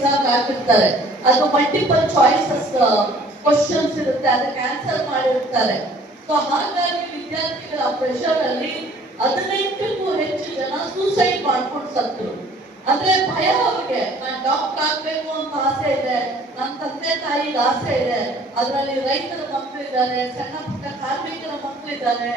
Exam ಹಾಕಿರ್ತಾರೆ, ಅದು multiple choices questions ಇರುತ್ತೆ, ಅದಕ್ಕೆ ಆನ್ಸರ್ ಮಾಡಿರ್ತಾರೆ. ಸೊ ಹಾಗಾಗಿ ವಿದ್ಯಾರ್ಥಿಗಳ ಪ್ರೆಷರ್ ಅಲ್ಲಿ 15ಕ್ಕೂ ಹೆಚ್ಚು ಜನ ಸೂಸೈಡ್ ಮಾಡ್ಕೊಂಡು ಸತ್ರು. ಅಂದ್ರೆ ಭಯ ಅವ್ರಿಗೆ, ನಾನು ಡಾಕ್ಟರ್ ಆಗ್ಬೇಕು ಅಂತ ಆಸೆ ಇದೆ, ನನ್ನ ತಂದೆ ತಾಯಿಗೆ ಆಸೆ ಇದೆ, ಅದರಲ್ಲಿ ರೈತರ ಮಕ್ಕಳು ಇದ್ದಾರೆ, ಸಣ್ಣ ಪುಟ್ಟ ಕಾರ್ಮಿಕರ ಮಕ್ಕಳು ಇದ್ದಾರೆ,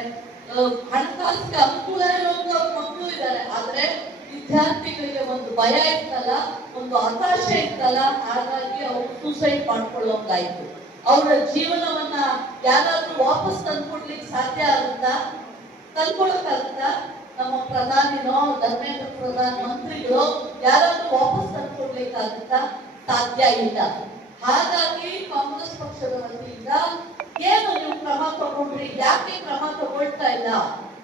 ಹಣಕಾಸಿಗೆ ಅನುಕೂಲ ಇರುವಂತ ಮಕ್ಕಳು ಇದ್ದಾರೆ. ಆದ್ರೆ ವಿದ್ಯಾರ್ಥಿಗಳಿಗೆ ಒಂದು ಭಯ ಇತ್ತಲ್ಲ, ಒಂದು ಹತಾಶೆ ಇತ್ತಲ್ಲ, ಹಾಗಾಗಿ ಅವರು ಸೂಸೈಡ್ ಮಾಡ್ಕೊಳ್ಳೋಂಗಾಯ್ತು. ಅವರ ಜೀವನವನ್ನ ಯಾರಾದ್ರೂ ವಾಪಸ್ ತಂದ್ಕೊಡ್ಲಿಕ್ಕೆ ಸಾಧ್ಯ ಆಗುತ್ತಾ? ತಂದ್ಕೊಡಕ್ಕಾಗುತ್ತಾ? ನಮ್ಮ ಪ್ರಧಾನಿನೋ ಧರ್ಮೇಂದ್ರ ಪ್ರಧಾನ ಮಂತ್ರಿಗಳು ಯಾರಾದ್ರೂ ವಾಪಸ್ ತಂದ್ಕೊಡ್ಲಿಕ್ಕಾಗುತ್ತಾ? ಸಾಧ್ಯ ಇಲ್ಲ. ಹಾಗಾಗಿ ಕಾಂಗ್ರೆಸ್ ಪಕ್ಷದ ವತಿಯಿಂದ ಏನು ನೀವು ಕ್ರಮ ತಗೊಂಡ್ರಿ, ಯಾಕೆ ಕ್ರಮ ತಗೊಳ್ತಾ ಇಲ್ಲ,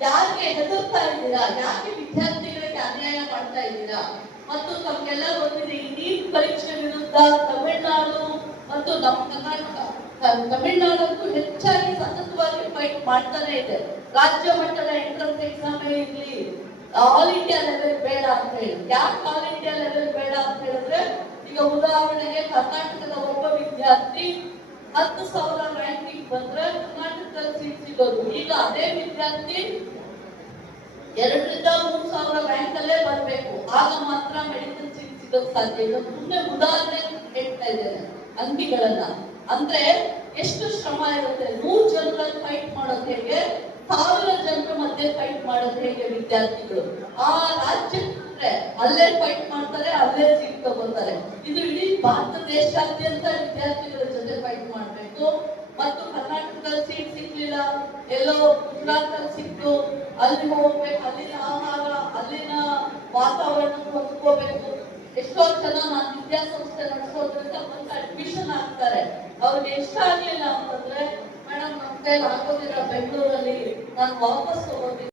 ಯಾಕೆ ಹೆದರ್ತಾ ಇದ್ದೀರಾ, ಯಾಕೆ ವಿದ್ಯಾರ್ಥಿಗಳಿಗೆ ಅನ್ಯಾಯ ಮಾಡ್ತಾ ಇದ್ದೀರಾ? ಮತ್ತು ತಮ್ಗೆಲ್ಲ ಗೊತ್ತಿದೆ, ಈ ನೀಟ್ ಪರೀಕ್ಷೆ ವಿರುದ್ಧ ತಮಿಳುನಾಡು ಮತ್ತು ನಮ್ಮ ಕರ್ನಾಟಕ, ತಮಿಳುನಾಡಂತೂ ಹೆಚ್ಚಾಗಿ ಸತತವಾಗಿ ಫೈಟ್ ಮಾಡ್ತಾನೆ ಇದೆ. ರಾಜ್ಯ ಮಟ್ಟದ ಎಂಟ್ರೆನ್ಸ್ ಎಕ್ಸಾಮ್ ಇರ್ಲಿ, ಆಲ್ ಇಂಡಿಯಾ ಲೆವೆಲ್ ಬೇಡ ಅಂತ ಹೇಳಿ. ಯಾಕೆ ಆಲ್ ಇಂಡಿಯಾ ಲೆವೆಲ್ ಬೇಡ ಅಂತ ಹೇಳಿದ್ರೆ, ಈಗ ಉದಾಹರಣೆಗೆ ಕರ್ನಾಟಕದ ಒಬ್ಬ ವಿದ್ಯಾರ್ಥಿ 10,000 ರ್ಯಾಂಕಿಂಗ್ ಬಂದ್ರೆ ಕರ್ನಾಟಕದಲ್ಲಿ ಸೀಟ್ ಸಿಗೋದು. ಈಗ ಅದೇ ವಿದ್ಯಾರ್ಥಿ 2,000-3,000 ರ್ಯಾಂಕ್ ಅಲ್ಲೇ ಬರ್ಬೇಕು, ಆಗ ಮಾತ್ರ ಮೆಡಿಕಲ್ ಸೀಟ್ ಸಿಗೋದು ಸಾಧ್ಯ. ಈಗ ಮುಂದೆ ಉದಾಹರಣೆ ಹೇಳ್ತಾ ಇದ್ದೇನೆ ಅಂಕಿಗಳನ್ನ. ಅಂದ್ರೆ ಎಷ್ಟು ಶ್ರಮ ಇರುತ್ತೆ, 100 ಜನರಲ್ಲಿ ಫೈಟ್ ಮಾಡೋದು ಹೇಗೆ, 1000 ಜನರ ಮಧ್ಯೆ ಫೈಟ್ ಮಾಡೋದು ಹೇಗೆ ವಿದ್ಯಾರ್ಥಿಗಳು. ಆ ರಾಜ್ಯ ಅಲ್ಲೇ ಫೈಟ್ ಮಾಡ್ತಾರೆ, ಅಲ್ಲೇ ಸೀಟ್ ತಗೋತಾರೆ. ಇದು ಇಡೀ ಭಾರತ ದೇಶಾದ್ಯಂತ ವಿದ್ಯಾರ್ಥಿಗಳ ಜೊತೆ ಫೈಟ್ ಮಾಡ್ಬೇಕು. ಮತ್ತು ಕರ್ನಾಟಕದಲ್ಲಿ ಸೀಟ್ ಸಿಗ್ಲಿಲ್ಲ, ಎಲ್ಲೋ ಗುಜರಾತ್ ಅಲ್ಲಿ ಸಿಕ್ತು, ಅಲ್ಲಿ ಹೋಗ್ಬೇಕು, ಅಲ್ಲಿನ ಆಹಾರ, ಅಲ್ಲಿನ ವಾತಾವರಣಕ್ಕೆ ಹೊಂದ್ಕೋಬೇಕು. ಎಷ್ಟೋ ಜನ ನಾನು ವಿದ್ಯಾಸಂಸ್ಥೆ ನಡೆಸೋದ್ರಿಂದ ಬಂದು ಅಡ್ಮಿಷನ್ ಆಗ್ತಾರೆ, ಅವ್ರಿಗೆ ಇಷ್ಟ ಆಗ್ಲಿಲ್ಲ ಅಂತಂದ್ರೆ, ಮೇಡಮ್ ನಮ್ಮ ಕೈಲಿ ಆಗೋದಿಲ್ಲ ಬೆಂಗಳೂರಲ್ಲಿ, ನಾನು ವಾಪಸ್ ತಗೋತೀನಿ.